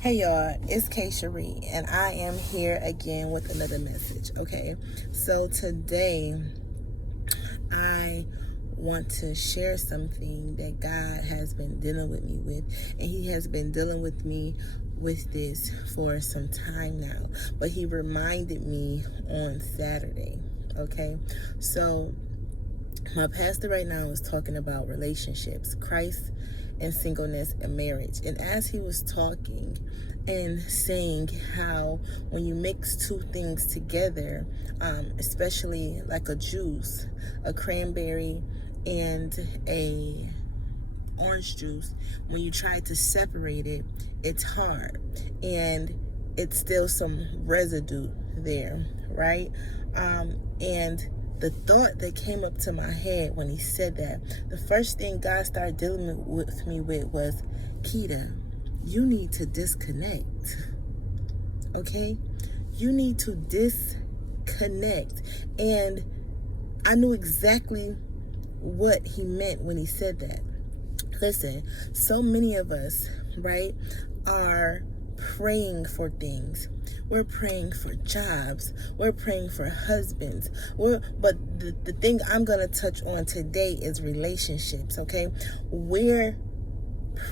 Hey y'all, it's Kay Cherie, and I am here again with another message. Okay, so today I want to share something that God has been dealing with me with, and He has been dealing with me with this for some time now, but He reminded me on Saturday. Okay, so my pastor right now is talking about relationships, Christ and singleness and marriage. And as he was talking and saying how when you mix two things together, especially like a juice, a cranberry and a orange juice, when you try to separate it, it's hard and it's still some residue there, right? And the thought that came up to my head when he said that, the first thing God started dealing with me with was, Keita, you need to disconnect, okay? You need to disconnect. And I knew exactly what he meant when he said that. Listen, so many of us, right, are praying for things. We're praying for jobs. We're praying for husbands. But the thing I'm going to touch on today is relationships, okay? We're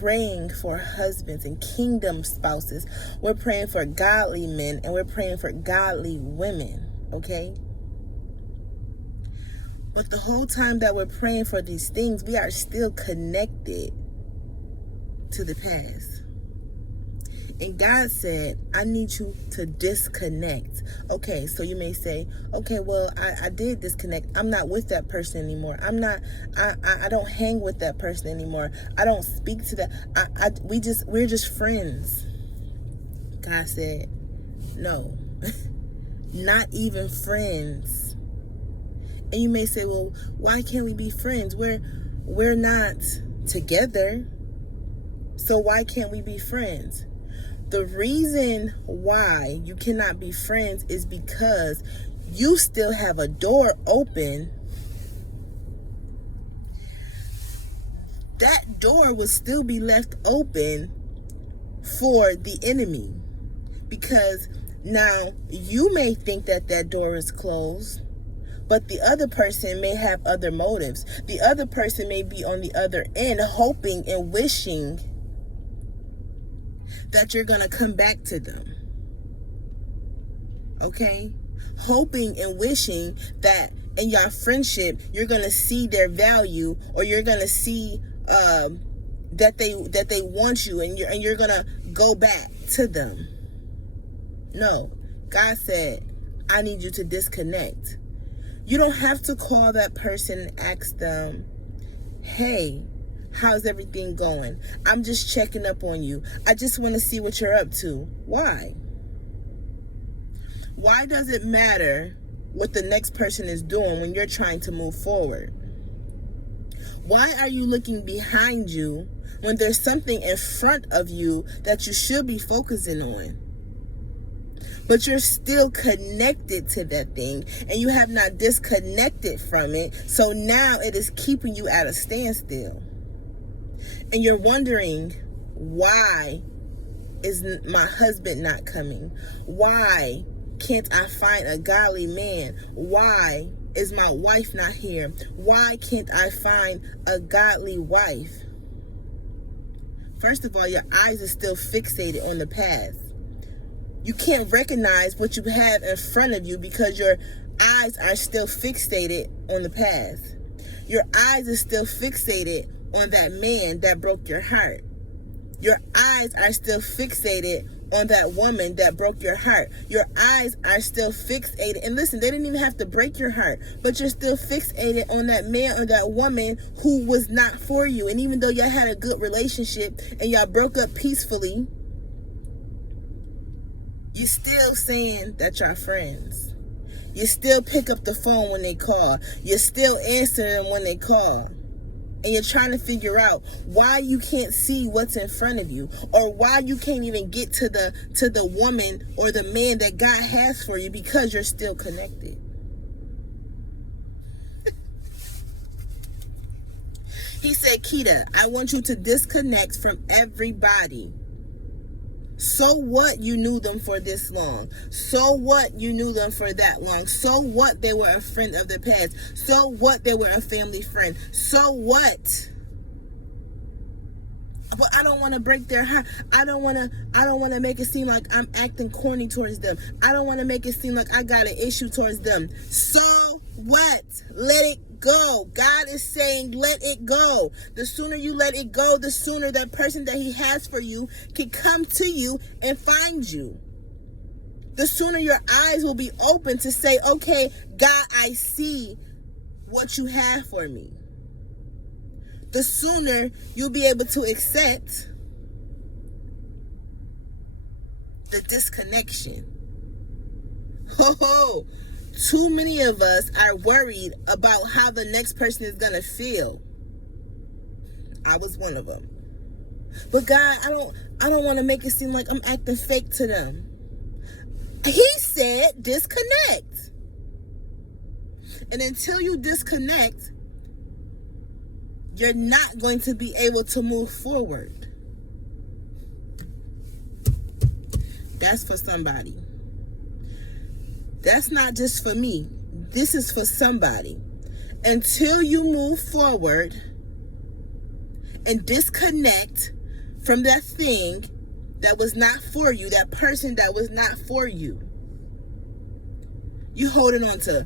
praying for husbands and kingdom spouses. We're praying for godly men, and we're praying for godly women, okay? But the whole time that we're praying for these things, we are still connected to the past. And God said, I need you to disconnect. Okay, so you may say, okay, well, I did disconnect. I'm not with that person anymore. I don't hang with that person anymore. I don't speak to that. We're just friends. God said, no, not even friends. And you may say, well, why can't we be friends? We're not together. So why can't we be friends? The reason why you cannot be friends is because you still have a door open. That door will still be left open for the enemy. Because now you may think that that door is closed, but the other person may have other motives. The other person may be on the other end hoping and wishing that you're going to come back to them. Okay? Hoping and wishing that in your friendship, you're going to see their value, or you're going to see that they want you, and you're going to go back to them. No. God said, I need you to disconnect. You don't have to call that person and ask them, hey, how's everything going? I'm just checking up on you. I just want to see what you're up to. Why? Why does it matter what the next person is doing when you're trying to move forward? Why are you looking behind you when there's something in front of you that you should be focusing on? But you're still connected to that thing, and you have not disconnected from it. So now it is keeping you at a standstill. And you're wondering, why is my husband not coming? Why can't I find a godly man? Why is my wife not here? Why can't I find a godly wife? First of all, your eyes are still fixated on the past. You can't recognize what you have in front of you because your eyes are still fixated on the past. Your eyes are still fixated on that man that broke your heart. Your eyes are still fixated on that woman that broke your heart. Your eyes are still fixated. And listen, they didn't even have to break your heart, but you're still fixated on that man or that woman who was not for you. And even though y'all had a good relationship and y'all broke up peacefully, you're still saying that y'all friends. You still pick up the phone when they call. You still answer them when they call. And you're trying to figure out why you can't see what's in front of you, or why you can't even get to the woman or the man that God has for you, because you're still connected. He said, Keita, I want you to disconnect from everybody. So what you knew them for this long? So what you knew them for that long? So what they were a friend of the past? So what they were a family friend? So what? But I don't want to break their heart. I don't want to make it seem like I'm acting corny towards them. I don't want to make it seem like I got an issue towards them. So what? Let it go. God is saying, let it go. The sooner you let it go, the sooner that person that he has for you can come to you and find you. The sooner your eyes will be open to say, okay, God, I see what you have for me. The sooner you'll be able to accept the disconnection. Too many of us are worried about how the next person is going to feel. I was one of them. But God, I don't want to make it seem like I'm acting fake to them. He said disconnect. And until you disconnect, you're not going to be able to move forward. That's for somebody. That's not just for me. This is for somebody. Until you move forward and disconnect from that thing that was not for you, that person that was not for you. You holding on to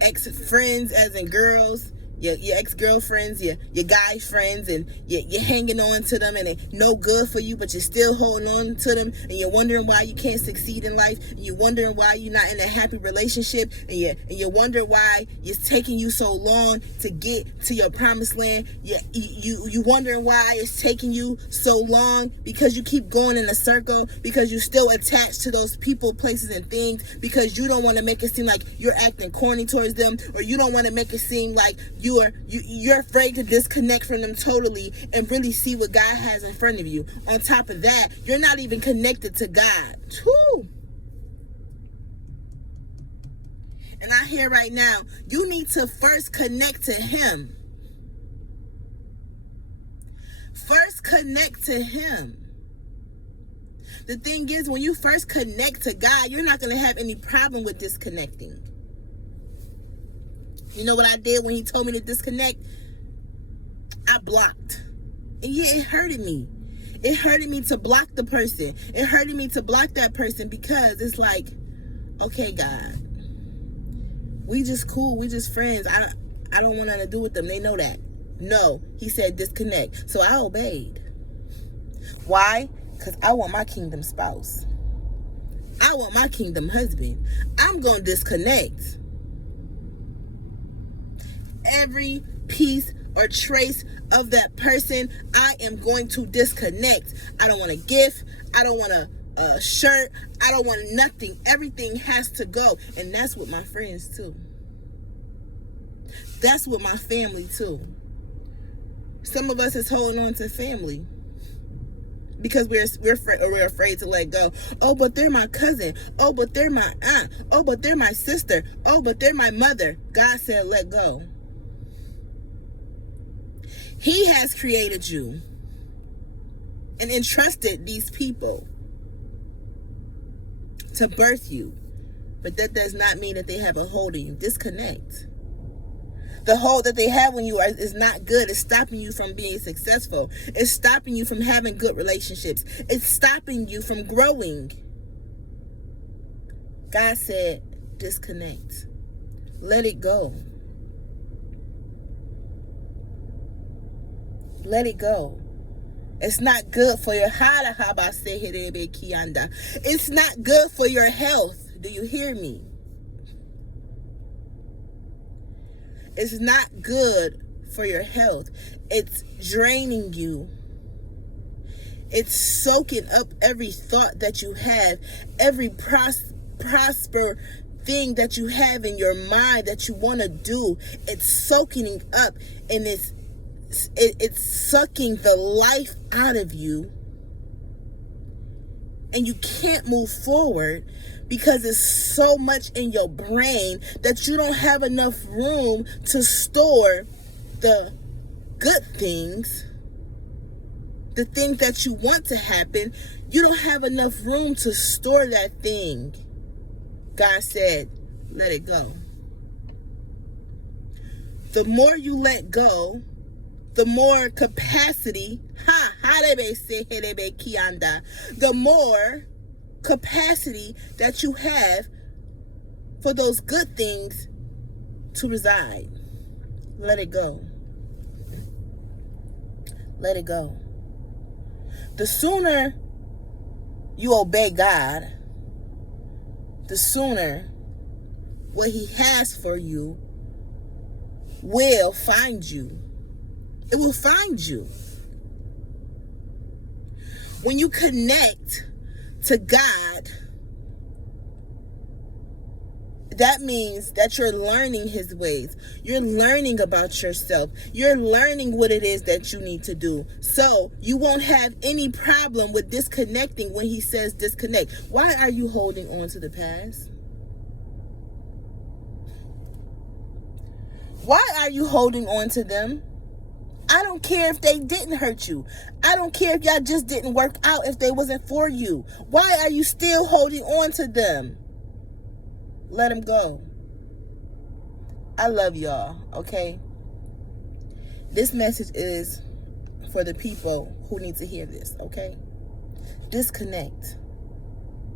ex-friends as in girls, your ex-girlfriends, your guy friends, and you're hanging on to them, and they're no good for you, but you're still holding on to them, and you're wondering why you can't succeed in life, and you're wondering why you're not in a happy relationship, and you wonder why it's taking you so long to get to your promised land. You wondering why it's taking you so long, because you keep going in a circle, because you're still attached to those people, places, and things, because you don't want to make it seem like you're acting corny towards them, or you don't want to make it seem like you're afraid to disconnect from them totally and really see what God has in front of you. On top of that, you're not even connected to God. Whew. And I hear right now, you need to first connect to him. First connect to him. The thing is, when you first connect to God, you're not going to have any problem with disconnecting. You know what I did when he told me to disconnect? I blocked. And yeah, it hurted me. It hurted me to block the person. It hurted me to block that person, because it's like, okay, God, we just cool. We just friends. I don't want nothing to do with them. They know that. No, he said disconnect. So I obeyed. Why? Because I want my kingdom spouse. I want my kingdom husband. I'm going to disconnect. Every piece or trace of that person, I am going to disconnect. I don't want a gift. I don't want a shirt. I don't want nothing. Everything has to go. And that's with my friends too. That's with my family too. Some of us is holding on to family because we're afraid to let go. Oh, but they're my cousin. Oh, but they're my aunt. Oh, but they're my sister. Oh, but they're my mother. God said let go. He has created you and entrusted these people to birth you. But that does not mean that they have a hold on you. Disconnect. The hold that they have on you is not good. It's stopping you from being successful. It's stopping you from having good relationships. It's stopping you from growing. God said, disconnect. Let it go. Let it go. It's not good for your It's not good for your health. Do you hear me? It's not good for your health. It's draining you. It's soaking up every thought that you have, every prosper thing that you have in your mind that you want to do. It's soaking it up, and it's sucking the life out of you, and you can't move forward because it's so much in your brain that you don't have enough room to store the good things the things that you want to happen, you don't have enough room to store that thing. God said, let it go. The more you let go, the more capacity, the more capacity that you have for those good things to reside. Let it go. Let it go. The sooner you obey God, the sooner what He has for you will find you. It will find you. When you connect to God, that means that you're learning His ways. You're learning about yourself. You're learning what it is that you need to do. So you won't have any problem with disconnecting when He says disconnect. Why are you holding on to the past? Why are you holding on to them? I don't care if they didn't hurt you. I don't care if y'all just didn't work out, if they wasn't for you. Why are you still holding on to them? Let them go. I love y'all, okay? This message is for the people who need to hear this, okay? Disconnect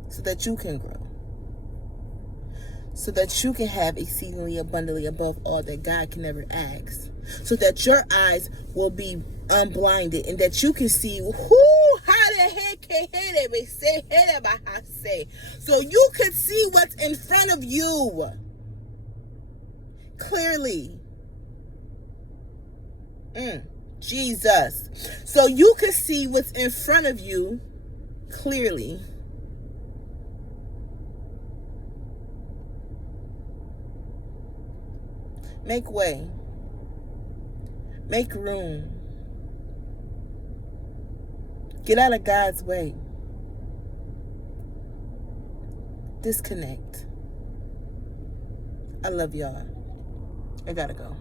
so that you can grow. So that you can have exceedingly abundantly above all that God can ever ask. So that your eyes will be unblinded and that you can see so you can see what's in front of you clearly. Jesus. So you can see what's in front of you clearly. Make way. Make room. Get out of God's way. Disconnect. I love y'all. I gotta go.